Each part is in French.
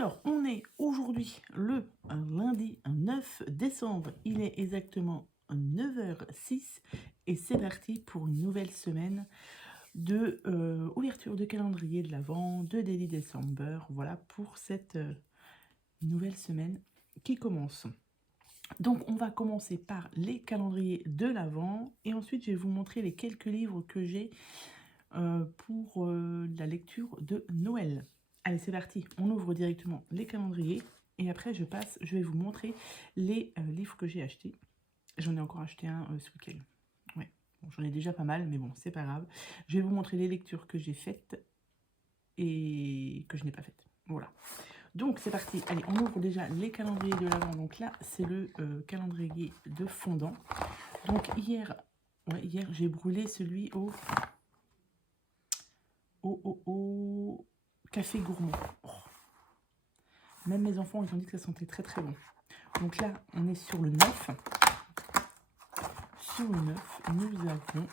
Alors, on est aujourd'hui le lundi 9 décembre. Il est exactement 9h06 et c'est parti pour une nouvelle semaine de ouverture de calendrier de l'Avent, de Daily December. Voilà pour cette nouvelle semaine qui commence. Donc, on va commencer par les calendriers de l'Avent et ensuite je vais vous montrer les quelques livres que j'ai pour la lecture de Noël. Allez, c'est parti, on ouvre directement les calendriers et après je vais vous montrer les livres que j'ai achetés. J'en ai encore acheté un ce week-end. Ouais, bon, j'en ai déjà pas mal, mais bon, c'est pas grave. Je vais vous montrer les lectures que j'ai faites et que je n'ai pas faites. Voilà. Donc c'est parti, allez, on ouvre déjà les calendriers de l'Avent. Donc là, c'est le calendrier de fondant. Donc hier j'ai brûlé celui au café gourmand. Oh. Même mes enfants, ils ont dit que ça sentait très très bon. Donc là, on est sur le 9. Sur le 9, nous avons...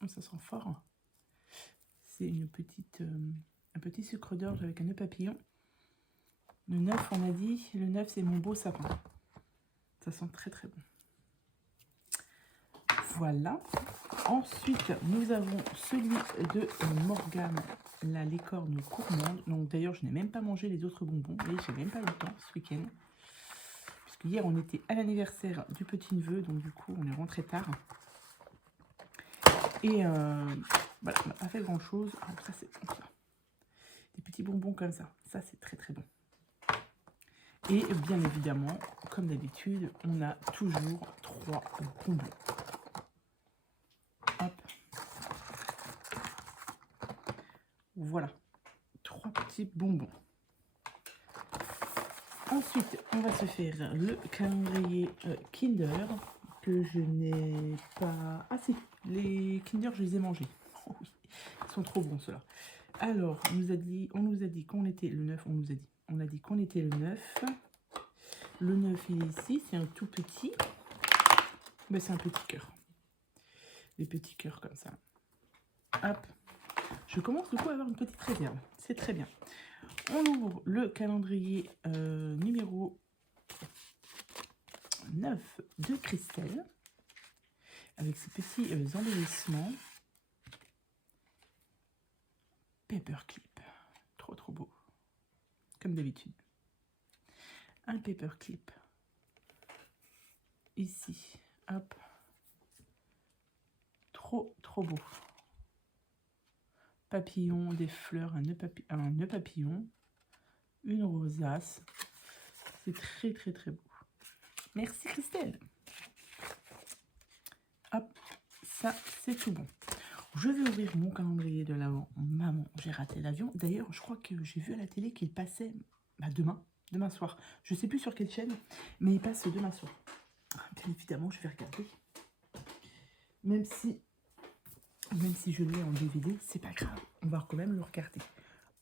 Oh, ça sent fort. Hein. C'est une petite, un petit sucre d'orge avec un nœud papillon. Le 9, on a dit, le 9, c'est mon beau sapin. Ça sent très très bon. Voilà. Ensuite, nous avons celui de Morgane, la licorne gourmande. Donc d'ailleurs, je n'ai même pas mangé les autres bonbons. Et j'ai même pas eu le temps ce week-end. Puisque hier, on était à l'anniversaire du petit-neveu. Donc du coup, on est rentré tard. Et voilà, on n'a pas fait grand-chose. Alors ça, c'est bon, ça. Des petits bonbons comme ça. Ça, c'est très très bon. Et bien évidemment, comme d'habitude, on a toujours 3 bonbons. Hop. Voilà. 3 petits bonbons. Ensuite, on va se faire le calendrier Kinder que je n'ai pas... Ah si, les Kinder, je les ai mangés. Oh oui, ils sont trop bons ceux-là. Alors, on nous a dit qu'on était le 9, on a dit qu'on était le 9. Le 9, il est ici, c'est un tout petit. Ben, c'est un petit cœur. Des petits cœurs comme ça. Hop. Je commence du coup à avoir une petite réserve. C'est très bien. On ouvre le calendrier numéro 9 de Christelle. Avec ces petits embellissements. Paperclip. Trop trop beau. Comme d'habitude. Un paperclip. Ici. Hop. Trop trop beau. Papillon, des fleurs, un nœud papillon. Une rosace. C'est très très très beau. Merci Christelle. Hop. Ça c'est tout bon. Je vais ouvrir mon calendrier de l'Avent. Maman, j'ai raté l'avion. D'ailleurs, je crois que j'ai vu à la télé qu'il passait demain soir. Je ne sais plus sur quelle chaîne, mais il passe demain soir. Bien évidemment, je vais regarder. Même si je l'ai en DVD, c'est pas grave. On va quand même le regarder.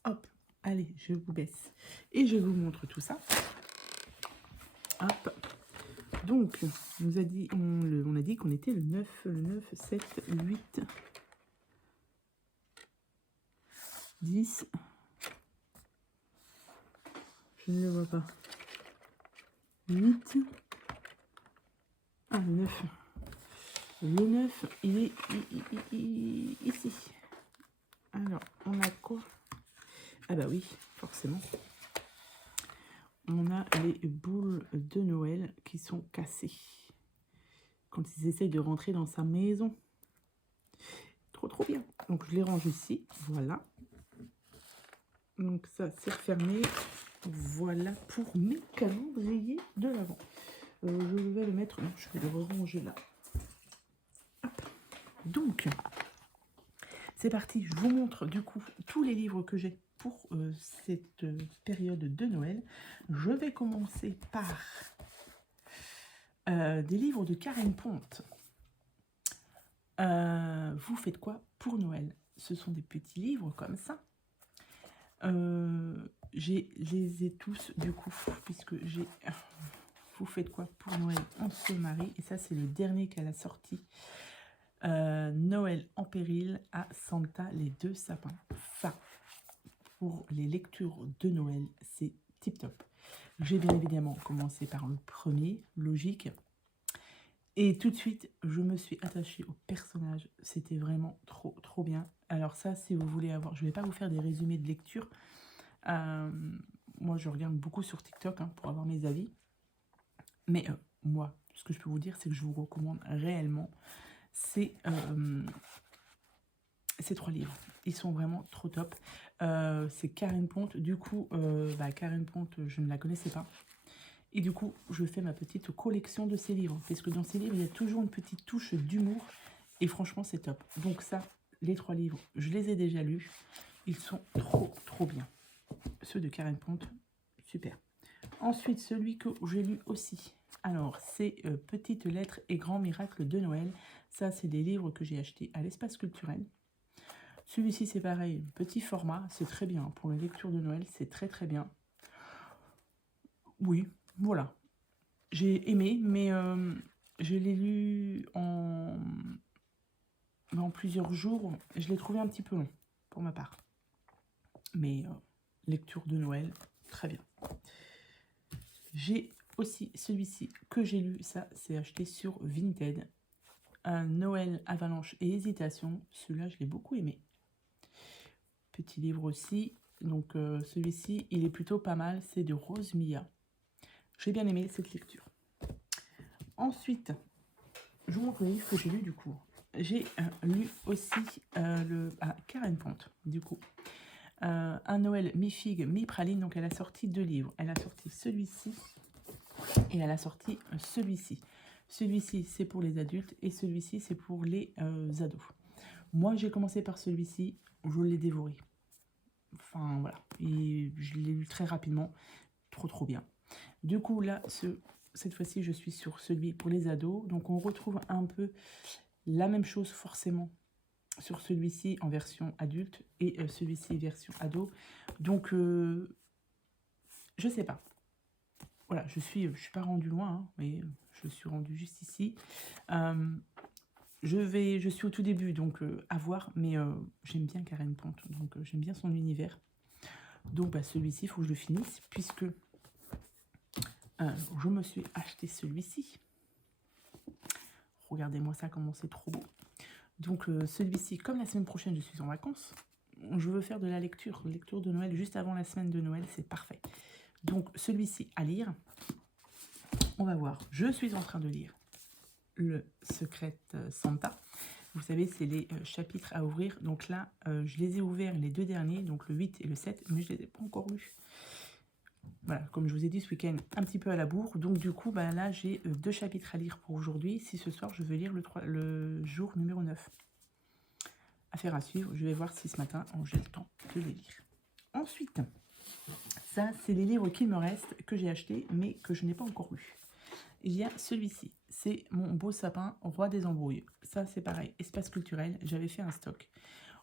Hop, allez, je vous baisse. Et je vous montre tout ça. Hop. Donc, on a dit qu'on était le 9, 7, 8... 10, je ne le vois pas, 8, ah le 9, le 9 il est ici. Alors on a quoi? Ah bah oui, forcément, on a les boules de Noël qui sont cassées quand ils essayent de rentrer dans sa maison. Trop bien. Donc je les range ici, voilà. Donc ça c'est fermé. Voilà pour mes calendriers de l'Avent. Je vais le mettre, non, je vais le ranger là. Hop. Donc, c'est parti. Je vous montre du coup tous les livres que j'ai pour cette période de Noël. Je vais commencer par des livres de Karen Ponte. Vous faites quoi pour Noël? Ce sont des petits livres comme ça. Je les ai tous du coup, puisque j'ai... Vous faites quoi pour Noël? On se marie. Et ça, c'est le dernier qu'elle a sorti. Noël en péril à Santa, les 2 sapins. Ça, pour les lectures de Noël, c'est tip top. J'ai bien évidemment commencé par le premier, logique. Et tout de suite, je me suis attachée au personnage. C'était vraiment trop, trop bien. Alors ça, si vous voulez avoir... Je ne vais pas vous faire des résumés de lecture. Moi, je regarde beaucoup sur TikTok pour avoir mes avis. Mais moi, ce que je peux vous dire, c'est que je vous recommande réellement ces 3 livres. Ils sont vraiment trop top. C'est Karine Ponte. Du coup, Karine Ponte, je ne la connaissais pas. Et du coup, je fais ma petite collection de ces livres. Parce que dans ces livres, il y a toujours une petite touche d'humour. Et franchement, c'est top. Donc ça, les 3 livres, je les ai déjà lus. Ils sont trop, trop bien. Ceux de Karine Ponte, super. Ensuite, celui que j'ai lu aussi. Alors, c'est Petites lettres et grands miracles de Noël. Ça, c'est des livres que j'ai achetés à l'espace culturel. Celui-ci, c'est pareil, petit format. C'est très bien. Pour les lectures de Noël, c'est très, très bien. Oui, voilà. J'ai aimé, mais je l'ai lu en plusieurs jours. Je l'ai trouvé un petit peu long, pour ma part. Mais lecture de Noël, très bien. J'ai aussi celui-ci que j'ai lu, ça c'est acheté sur Vinted. Un Noël, avalanche et hésitation. Celui-là, je l'ai beaucoup aimé. Petit livre aussi. Donc celui-ci, il est plutôt pas mal. C'est de Rose Mia. J'ai bien aimé cette lecture. Ensuite, je vous montre le livre que j'ai lu du coup. J'ai lu aussi Karine Ponte, du coup. Un Noël mi-figue, mi-praline. Donc elle a sorti 2 livres. Elle a sorti celui-ci et elle a sorti celui-ci. Celui-ci, c'est pour les adultes et celui-ci, c'est pour les ados. Moi, j'ai commencé par celui-ci. Je l'ai dévoré. Enfin, voilà. Et je l'ai lu très rapidement. Trop, trop bien. Du coup, là, cette fois-ci, je suis sur celui pour les ados. Donc, on retrouve un peu la même chose, forcément, sur celui-ci en version adulte et celui-ci version ado. Donc, je sais pas. Voilà, je suis pas rendue loin, mais je suis rendue juste ici. Je suis au tout début, donc à voir, mais j'aime bien Karine Ponte, donc j'aime bien son univers. Donc celui-ci, il faut que je le finisse, puisque je me suis acheté celui-ci. Regardez-moi ça, comment c'est trop beau. Donc celui-ci, comme la semaine prochaine, je suis en vacances, je veux faire de la lecture de Noël, juste avant la semaine de Noël, c'est parfait. Donc celui-ci à lire, on va voir. Je suis en train de lire le Secret Santa. Vous savez, c'est les chapitres à ouvrir. Donc là, je les ai ouverts les 2 derniers, donc le 8 et le 7, mais je ne les ai pas encore lus. Voilà, comme je vous ai dit, ce week-end, un petit peu à la bourre. Donc du coup, là, j'ai 2 chapitres à lire pour aujourd'hui. Si ce soir, je veux lire le jour numéro 9. Affaire à suivre. Je vais voir si ce matin, j'ai le temps de les lire. Ensuite, ça, c'est les livres qu'il me reste, que j'ai achetés, mais que je n'ai pas encore lus. Il y a celui-ci, c'est Mon beau sapin, roi des embrouilles. Ça, c'est pareil, espace culturel. J'avais fait un stock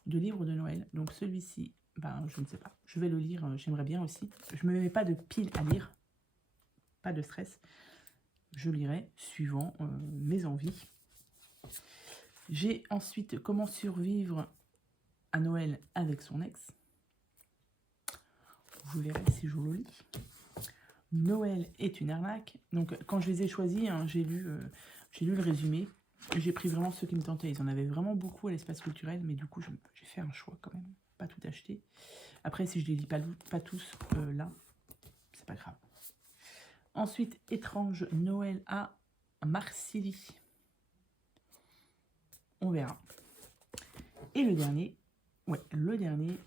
de livres de Noël. Donc celui-ci, je ne sais pas. Je vais le lire, j'aimerais bien aussi. Je ne me mets pas de pile à lire. Pas de stress. Je lirai suivant mes envies. J'ai ensuite Comment survivre à Noël avec son ex. Je verrai si je le lis. Noël est une arnaque. Donc, quand je les ai choisis, j'ai lu le résumé. J'ai pris vraiment ceux qui me tentaient. Ils en avaient vraiment beaucoup à l'espace culturel, mais du coup, j'ai fait un choix quand même. Pas tout acheter. Après, si je les lis pas tous, là, c'est pas grave. Ensuite, Étrange Noël à Marcilly. On verra. Et le dernier,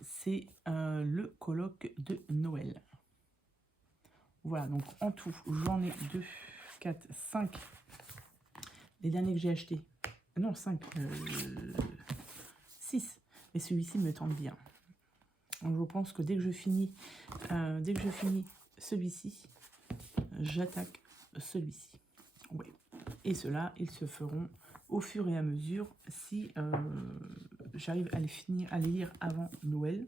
c'est le colloque de Noël. Voilà, donc en tout, j'en ai 2, 4, 5. Les derniers que j'ai achetés. Non, 5. 6. Mais celui-ci me tente bien. Donc je pense que dès que je finis celui-ci, j'attaque celui-ci. Ouais. Et ceux-là, ils se feront au fur et à mesure si j'arrive à les lire avant Noël.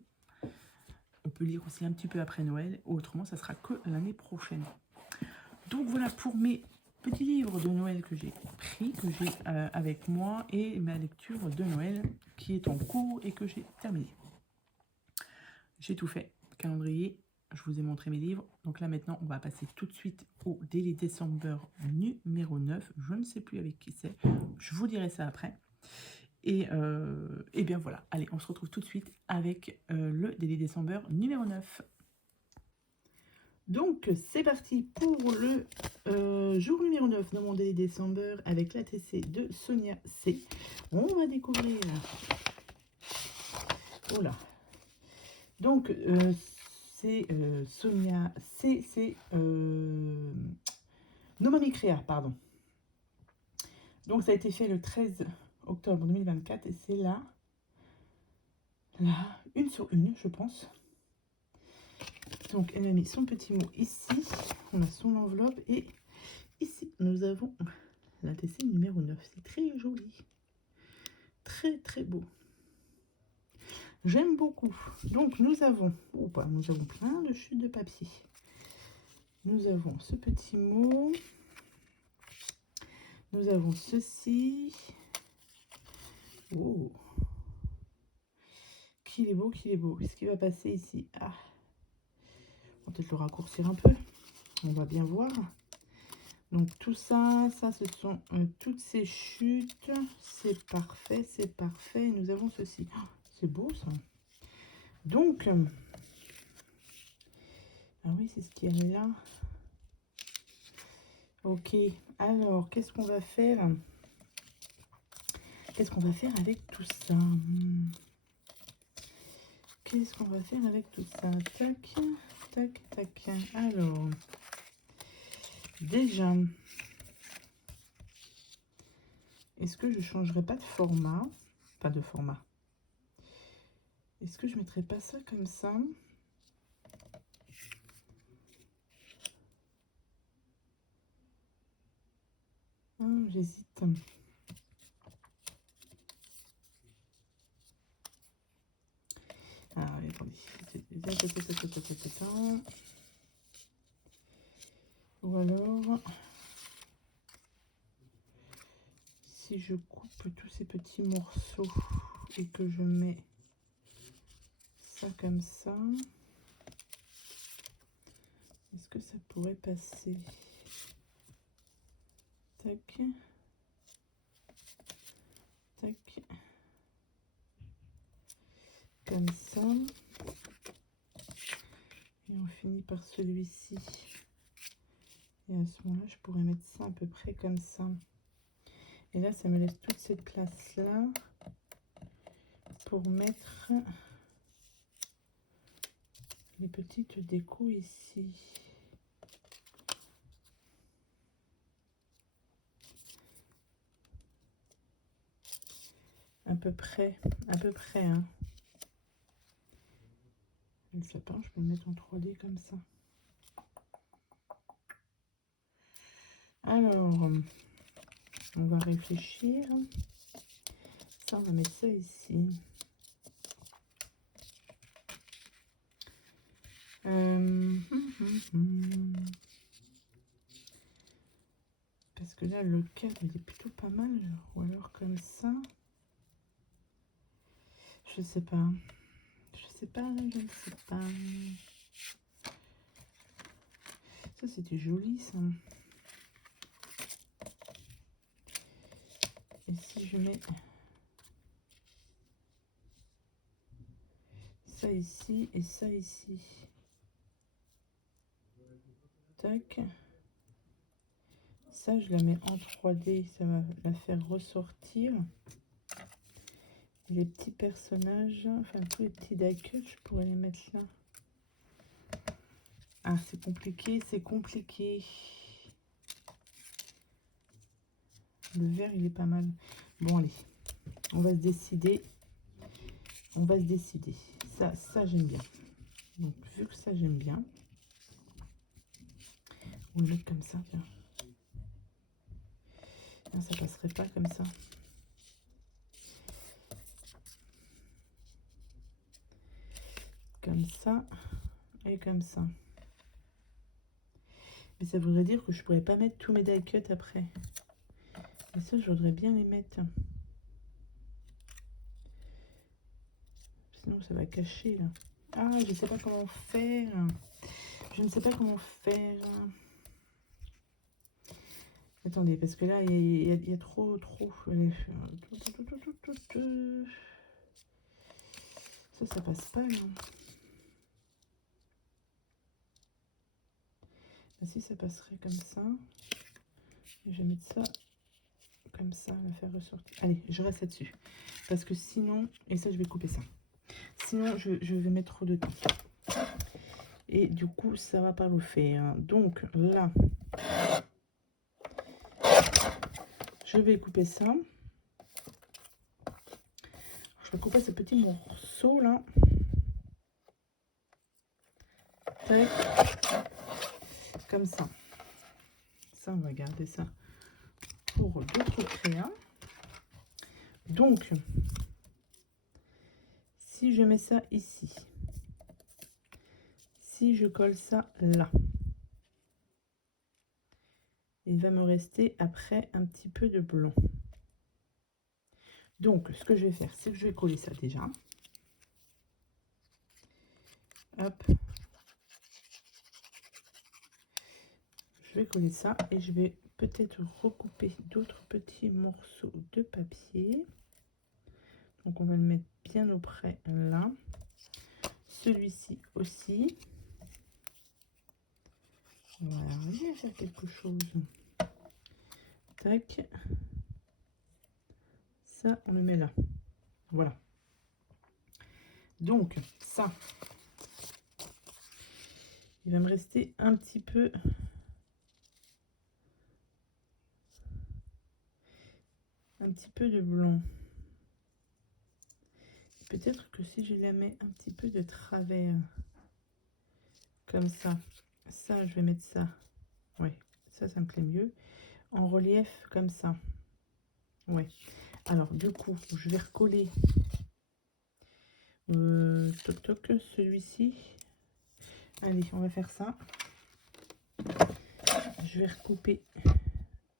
On peut lire aussi un petit peu après Noël, autrement ça sera que l'année prochaine. Donc voilà pour mes petits livres de Noël que j'ai pris, que j'ai avec moi, et ma lecture de Noël qui est en cours et que j'ai terminée. J'ai tout fait. Calendrier, je vous ai montré mes livres. Donc là, maintenant, on va passer tout de suite au Daily December numéro 9. Je ne sais plus avec qui c'est. Je vous dirai ça après. Et bien voilà. Allez, on se retrouve tout de suite avec le Daily December numéro 9. Donc, c'est parti pour le jour numéro 9 dans mon Daily December avec l'ATC de Sonia C. On va découvrir... Oh là. Donc, c'est Sonia C. C'est Nomami Créa, pardon. Donc, ça a été fait le 13 octobre 2024 et c'est là, une sur une, je pense. Donc, elle a mis son petit mot ici. On a son enveloppe et ici, nous avons l'ATC numéro 9. C'est très joli. Très, très beau. J'aime beaucoup. Donc, nous avons plein de chutes de papier. Nous avons ce petit mot. Nous avons ceci. Oh. Qu'il est beau, qu'il est beau. Qu'est-ce qui va passer ici? Ah. On va peut-être le raccourcir un peu. On va bien voir. Donc, tout ça, ce sont toutes ces chutes. C'est parfait, c'est parfait. Nous avons ceci. Oh, c'est beau, ça. Donc, ah oui, c'est ce qu'il y a là. Ok, alors, qu'est-ce qu'on va faire? Qu'est-ce qu'on va faire avec tout ça? Qu'est-ce qu'on va faire avec tout ça? Tac, tac, tac. Alors, déjà, est-ce que je ne changerai pas de format? Pas de format. Est-ce que je ne mettrai pas ça comme ça? J'hésite. Ah, attendez. Ou alors, si je coupe tous ces petits morceaux et que je mets ça comme ça, est-ce que ça pourrait passer? Tac. Tac. Comme ça. Et on finit par celui-ci. Et à ce moment-là, je pourrais mettre ça à peu près comme ça. Et là, ça me laisse toute cette place-là pour mettre les petites décos ici. À peu près, hein. Le sapin, je peux le mettre en 3D comme ça. Alors, on va réfléchir. Ça, on va mettre ça ici. Parce que là, le cadre, il est plutôt pas mal. Ou alors comme ça. Je sais pas. Je sais pas, je ne sais pas. Ça, c'était joli, ça. Et si je mets ça ici et ça ici. Tac. Ça, je la mets en 3D. Ça va la faire ressortir. Les petits personnages, enfin tous les petits die-cut, je pourrais les mettre là. Ah, c'est compliqué, c'est compliqué. Le vert, il est pas mal. Bon, allez, on va se décider. On va se décider. Ça j'aime bien. Donc, vu que ça, j'aime bien, on le met comme ça, tiens. Ah, ça passerait pas comme ça. Comme ça et comme ça. Mais ça voudrait dire que je pourrais pas mettre tous mes die cut après. Et ça, je voudrais bien les mettre. Sinon, ça va cacher là. Ah, je ne sais pas comment faire. Je ne sais pas comment faire. Attendez, parce que là, il y a trop. Ça passe pas, là. Ah, si, ça passerait comme ça. Et je vais mettre ça comme ça, la faire ressortir. Allez, je reste là-dessus. Parce que sinon, et ça, je vais couper ça. Sinon, je vais mettre trop de temps. Et du coup, ça va pas le faire. Donc là, je vais couper ça. Je vais couper ce petit morceau là. Tac. Comme ça. Ça, on va garder ça pour d'autres créas. Donc, si je mets ça ici, si je colle ça là, il va me rester après un petit peu de blanc. Donc, ce que je vais faire, c'est que je vais coller ça déjà. Hop. Je vais coller ça et je vais peut-être recouper d'autres petits morceaux de papier. Donc, on va le mettre bien auprès là. Celui-ci aussi. On va arriver à faire quelque chose. Tac. Ça, on le met là. Voilà. Donc, ça, il va me rester un petit peu de blanc. Peut-être que si je la mets un petit peu de travers, comme ça, je vais mettre ça. Ouais, ça me plaît mieux. En relief, comme ça. Ouais. Alors, du coup, je vais recoller toc toc, celui-ci. Allez, on va faire ça. Je vais recouper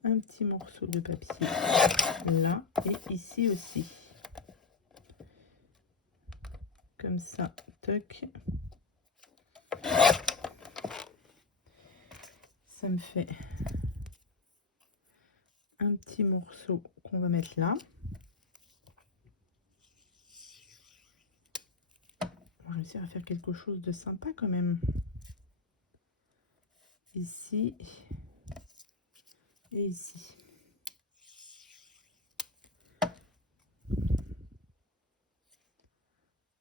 un petit morceau de papier là et ici aussi. Comme ça, toc. Ça me fait un petit morceau qu'on va mettre là. On va réussir à faire quelque chose de sympa quand même. Ici et ici.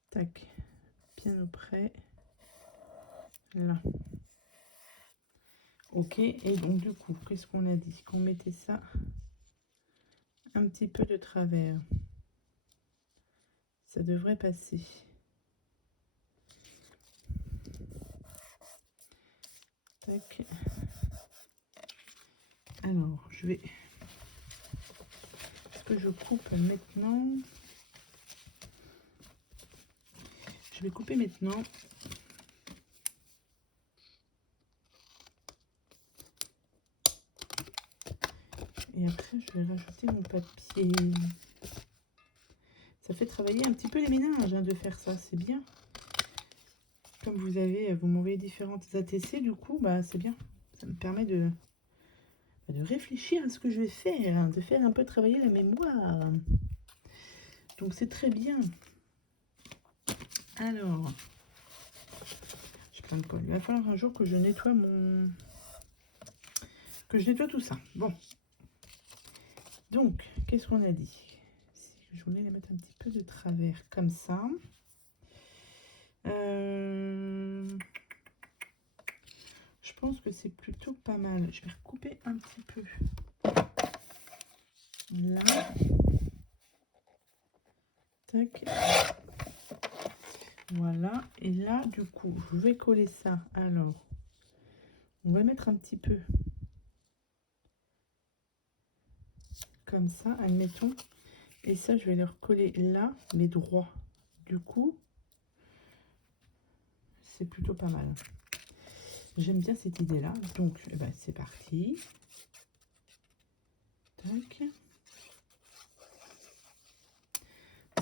Tac, bien auprès. Là. Ok, et donc du coup, qu'est-ce qu'on a dit? Qu'on mettait ça un petit peu de travers. Ça devrait passer. Tac. Alors, je vais... Est-ce que je coupe maintenant? Je vais couper maintenant. Et après, je vais rajouter mon papier. Ça fait travailler un petit peu les méninges hein, de faire ça, c'est bien. Comme vous m'envoyez différentes ATC, du coup, bah, c'est bien. Ça me permet de réfléchir à ce que je vais faire, hein, de faire un peu travailler la mémoire. Donc c'est très bien. Alors, j'ai plein de colle. Il va falloir un jour que je nettoie tout ça. Bon. Donc, qu'est-ce qu'on a dit? Je voulais la mettre un petit peu de travers, comme ça. Je pense que c'est plutôt pas mal. Je vais recouper un petit peu. Là. Tac. Voilà. Et là, du coup, je vais coller ça. Alors, on va mettre un petit peu comme ça, admettons. Et ça, je vais le recoller là, mais droit. Du coup, c'est plutôt pas mal. J'aime bien cette idée-là. Donc, eh ben, c'est parti. Tac.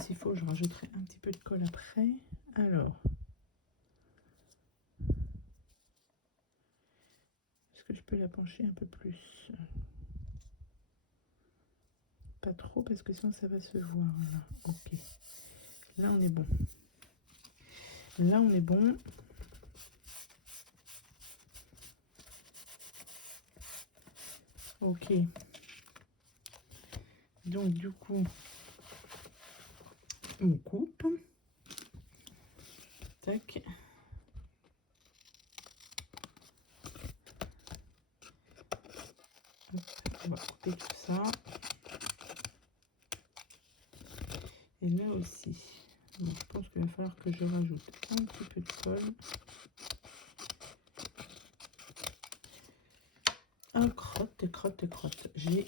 S'il faut, je rajouterai un petit peu de colle après. Alors, peux la pencher un peu plus. Pas trop parce que sinon ça va se voir. Voilà. Ok. Là on est bon. Là on est bon. Ok. Donc du coup, on coupe. Tac. Hop, on va couper tout ça. Et là aussi. Donc, je pense qu'il va falloir que je rajoute un petit peu de colle. Un crotte et crotte et crotte. J'ai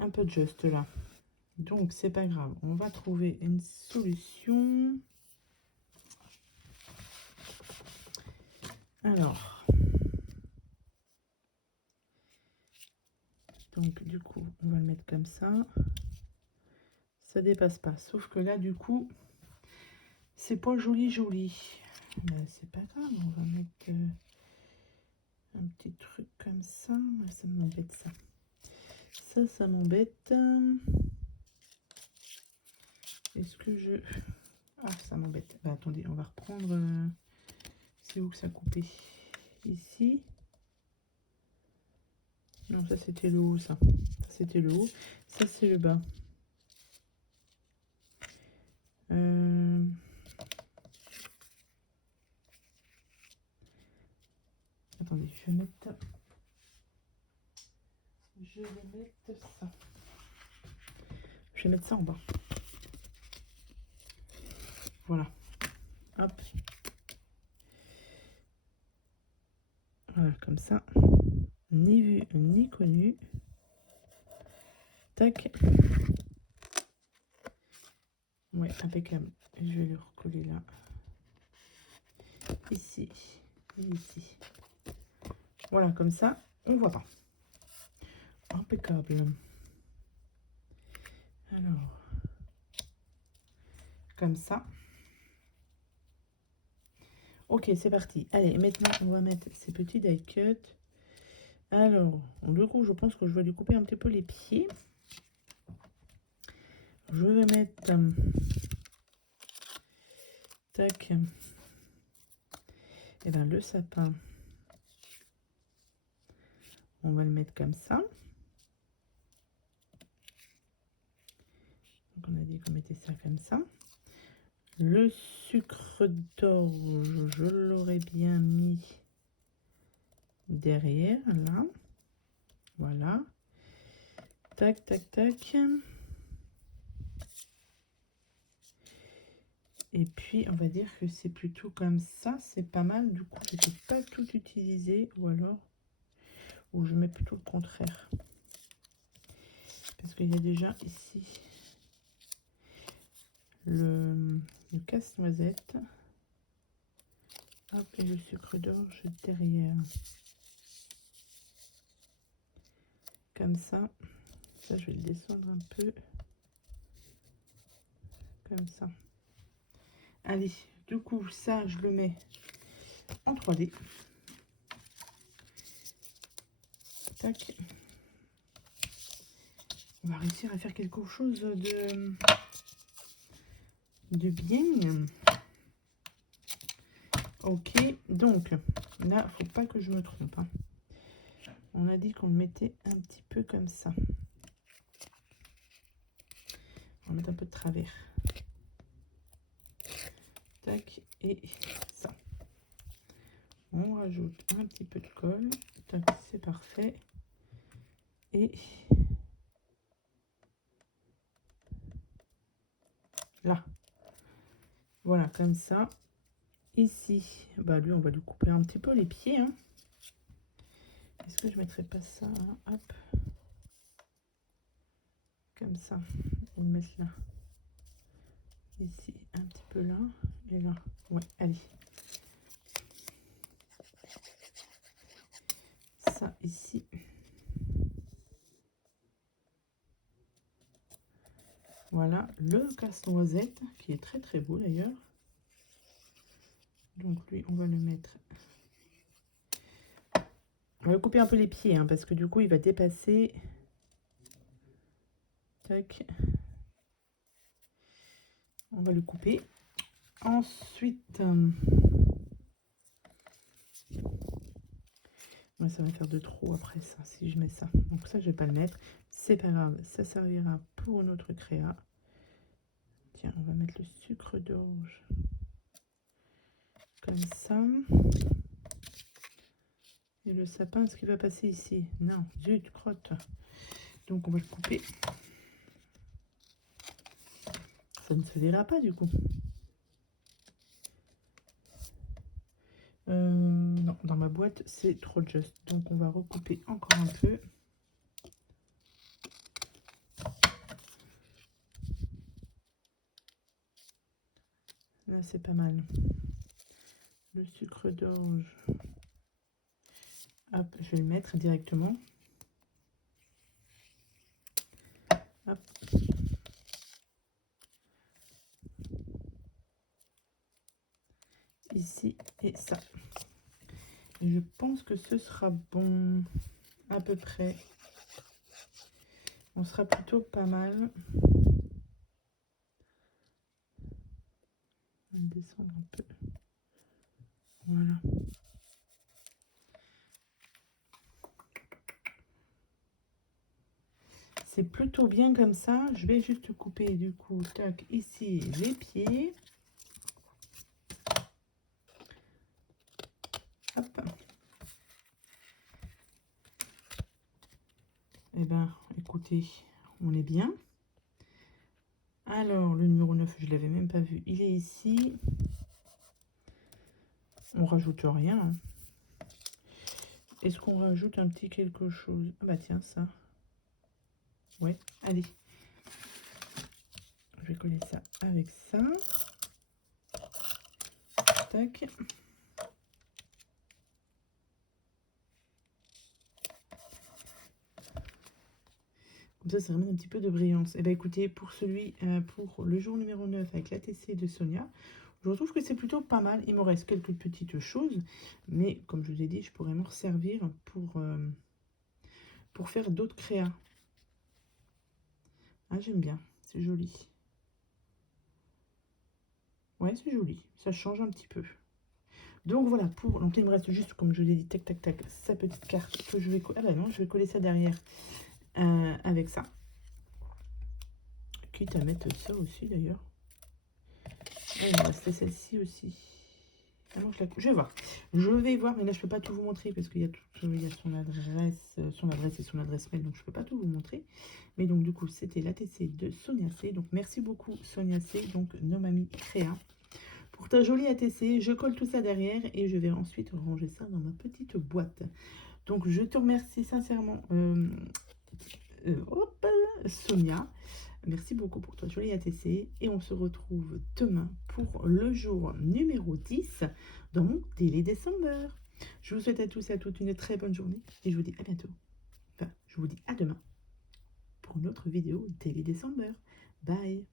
un peu de juste là. Donc, c'est pas grave. On va trouver une solution. Alors. Donc, du coup, on va le mettre comme ça. Ça dépasse pas. Sauf que là, du coup, c'est pas joli joli. Ben, c'est pas grave. On va mettre un petit truc comme ça. Ça m'embête ça. Ça m'embête. Est-ce que je... Ah, ça m'embête. Bah, attendez, on va reprendre... C'est où que ça a coupé? Ici. Non, ça c'était le haut, ça. Ça c'était le haut. Ça c'est le bas. Attendez, je vais mettre... ça. Je vais mettre ça en bas. Voilà. Hop. Voilà, comme ça. Ni vu, ni connu. Tac. Ouais, impeccable. Je vais le recoller là. Ici. Et ici. Voilà, comme ça, on voit pas. Impeccable. Alors, comme ça. Ok, c'est parti. Allez, maintenant, on va mettre ces petits die cut. Alors, du coup, je pense que je vais lui couper un petit peu les pieds. Je vais mettre... tac. Et bien, le sapin. On va le mettre comme ça. Donc, on a dit qu'on mettait ça comme ça. Le sucre d'orge, je l'aurais bien mis derrière, là. Voilà. Tac, tac, tac. Et puis, on va dire que c'est plutôt comme ça. C'est pas mal. Du coup, je ne peux pas tout utiliser. Ou alors, ou je mets plutôt le contraire. Parce qu'il y a déjà ici le casse-noisette. Hop, et le sucre d'orge derrière. Comme ça. Ça, je vais le descendre un peu. Comme ça. Allez, du coup, ça, je le mets en 3D. Tac. On va réussir à faire quelque chose de bien. Ok, donc, là, faut pas que je me trompe. Hein. On a dit qu'on le mettait un petit peu comme ça. On va mettre un peu de travers. Tac, et ça. On rajoute un petit peu de colle. Tac, c'est parfait. Et là. Voilà, comme ça. Ici, bah lui, on va lui couper un petit peu les pieds. Hein. Est-ce que je mettrais pas ça, hein? Hop. Comme ça. On le met là. Ici, un petit peu là. Et là. Ouais, allez. Ça, ici. Voilà, le casse-noisette, qui est très très beau d'ailleurs. Donc lui, on va le mettre On va couper un peu les pieds, hein, parce que du coup, il va dépasser. Tac. On va le couper. Ensuite, ouais, ça va faire de trop après ça, si je mets ça. Donc ça, je vais pas le mettre. C'est pas grave, ça servira pour notre créa. Tiens, on va mettre le sucre d'orge comme ça. Et le sapin, est-ce qu'il va passer ici? Non, zut, crotte. Donc on va le couper. Ça ne se verra pas du coup. Non, dans ma boîte, c'est trop juste. Donc on va recouper encore un peu. Là, c'est pas mal. Le sucre d'orge. Hop, je vais le mettre directement. Hop. Ici et ça. Et je pense que ce sera bon à peu près. On sera plutôt pas mal. On va descendre un peu. Voilà. C'est plutôt bien comme ça. Je vais juste couper du coup, tac, ici les pieds. Hop. Eh ben, écoutez, on est bien. Alors, le numéro 9, je ne l'avais même pas vu. Il est ici. On rajoute rien. Hein. Est-ce qu'on rajoute un petit quelque chose? Ah bah tiens, ça. Ouais, allez. Je vais coller ça avec ça. Tac. Comme ça, ça ramène un petit peu de brillance. Et bien écoutez, pour pour le jour numéro 9 avec l'ATC de Sonia, je trouve que c'est plutôt pas mal. Il me reste quelques petites choses, mais comme je vous ai dit, je pourrais m'en servir pour faire d'autres créas. Ah, j'aime bien, c'est joli. Ouais, c'est joli, ça change un petit peu. Donc voilà, donc il me reste juste, comme je vous ai dit, tac, tac, tac, sa petite carte que je vais coller. Ah bah non, je vais coller ça derrière avec ça. Quitte à mettre ça aussi d'ailleurs. Ah, il me restait celle-ci aussi. Ah non, je vais voir. Je vais voir, mais là je peux pas tout vous montrer parce qu'il y a son adresse et son adresse mail, donc je peux pas tout vous montrer. Mais donc du coup, c'était l'ATC de Sonia C. Donc merci beaucoup Sonia C. Donc Nomami Créa. Pour ta jolie ATC, je colle tout ça derrière et je vais ensuite ranger ça dans ma petite boîte. Donc je te remercie sincèrement Sonia. Merci beaucoup pour ta jolie ATC et on se retrouve demain pour le jour numéro 10 dans mon Daily December. Je vous souhaite à tous et à toutes une très bonne journée et je vous dis à bientôt. Enfin, je vous dis à demain pour une autre vidéo Daily December. Bye!